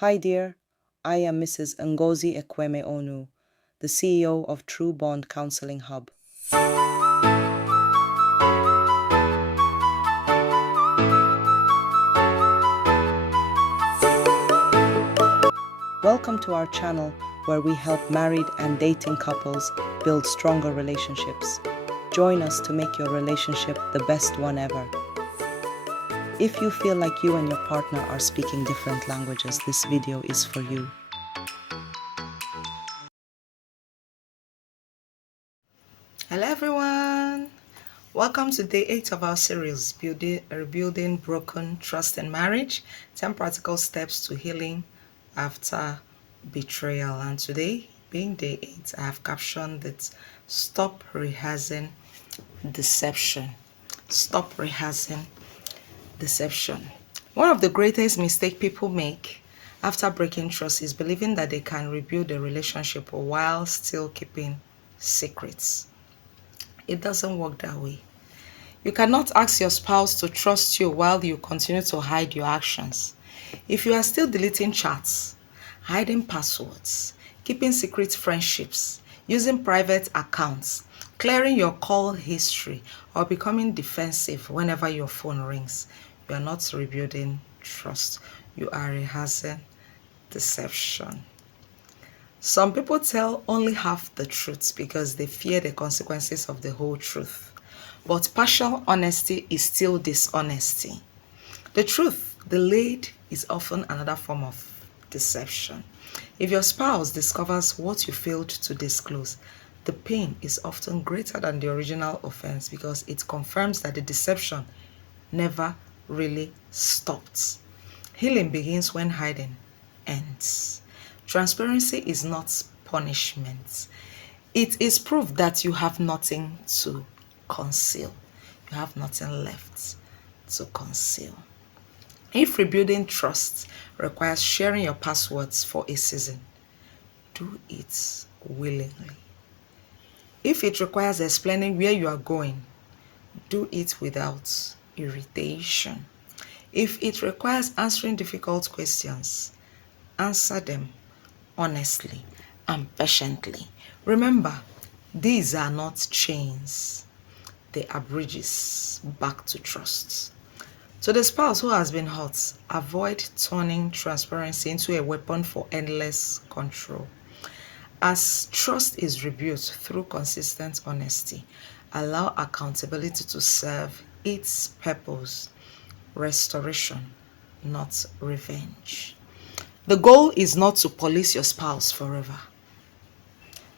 Hi dear, I am Mrs. Ngozi Ekweme Onu, the CEO of True Bond Counseling Hub. Welcome to our channel where we help married and dating couples build stronger relationships. Join us to make your relationship the best one ever. If you feel like you and your partner are speaking different languages, this video is for you. Hello everyone! Welcome to day 8 of our series, Rebuilding Broken Trust in Marriage, 10 Practical Steps to Healing After Betrayal. And today, being day 8, I have captioned it, Stop Rehearsing Deception. Stop rehearsing deception. One of the greatest mistakes people make after breaking trust is believing that they can rebuild a relationship while still keeping secrets. It doesn't work that way. You cannot ask your spouse to trust you while you continue to hide your actions. If you are still deleting chats, hiding passwords, keeping secret friendships, using private accounts, clearing your call history, or becoming defensive whenever your phone rings, you are not rebuilding trust. You are rehearsing deception. Some people tell only half the truth because they fear the consequences of the whole truth. But partial honesty is still dishonesty. The truth delayed is often another form of deception. If your spouse discovers what you failed to disclose, the pain is often greater than the original offense because it confirms that the deception never really stopped. Healing begins when hiding ends. Transparency is not punishment. It is proof that you have nothing to conceal. You have nothing left to conceal. If rebuilding trust requires sharing your passwords for a season, do it willingly. If it requires explaining where you are going, do it without irritation. If it requires answering difficult questions, answer them honestly and patiently. Remember, these are not chains, they are bridges back to trust. To the spouse who has been hurt, avoid turning transparency into a weapon for endless control. As trust is rebuilt through consistent honesty, allow accountability to serve its purpose, restoration, not revenge. The goal is not to police your spouse forever.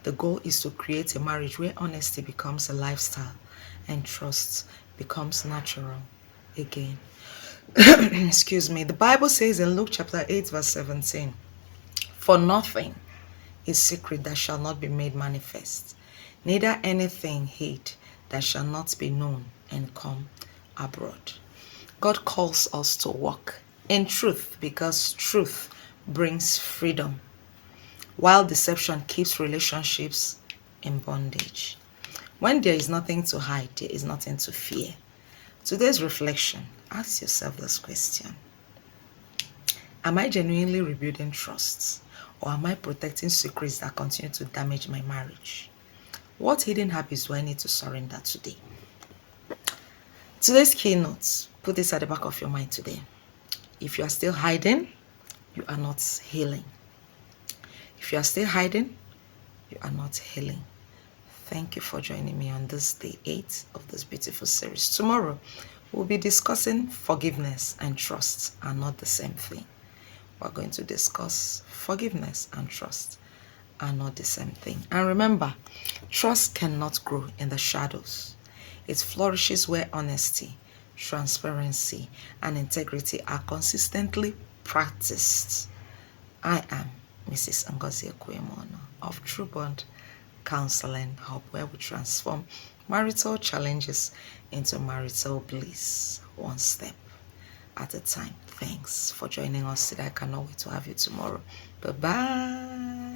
The goal is to create a marriage where honesty becomes a lifestyle and trust becomes natural again. Excuse me. The Bible says in Luke chapter 8, verse 17, "For nothing is secret that shall not be made manifest, neither anything hid that shall not be known and come abroad." God calls us to walk in truth because truth brings freedom, while deception keeps relationships in bondage. When there is nothing to hide, there is nothing to fear. Today's reflection, ask yourself this question: am I genuinely rebuilding trust, or am I protecting secrets that continue to damage my marriage? What hidden habits do I need to surrender today? Today's keynote, put this at the back of your mind today. If you are still hiding, you are not healing. If you are still hiding, you are not healing. Thank you for joining me on this day 8 of this beautiful series. Tomorrow, we'll be discussing forgiveness and trust are not the same thing. We're going to discuss forgiveness and trust are not the same thing. And remember, trust cannot grow in the shadows. It flourishes where honesty, transparency, and integrity are consistently practiced. I am Mrs. Ngozi Ekwemono of True Bond Counseling Hub, where we transform marital challenges into marital bliss, one step at a time. Thanks for joining us today. I cannot wait to have you tomorrow. Bye-bye.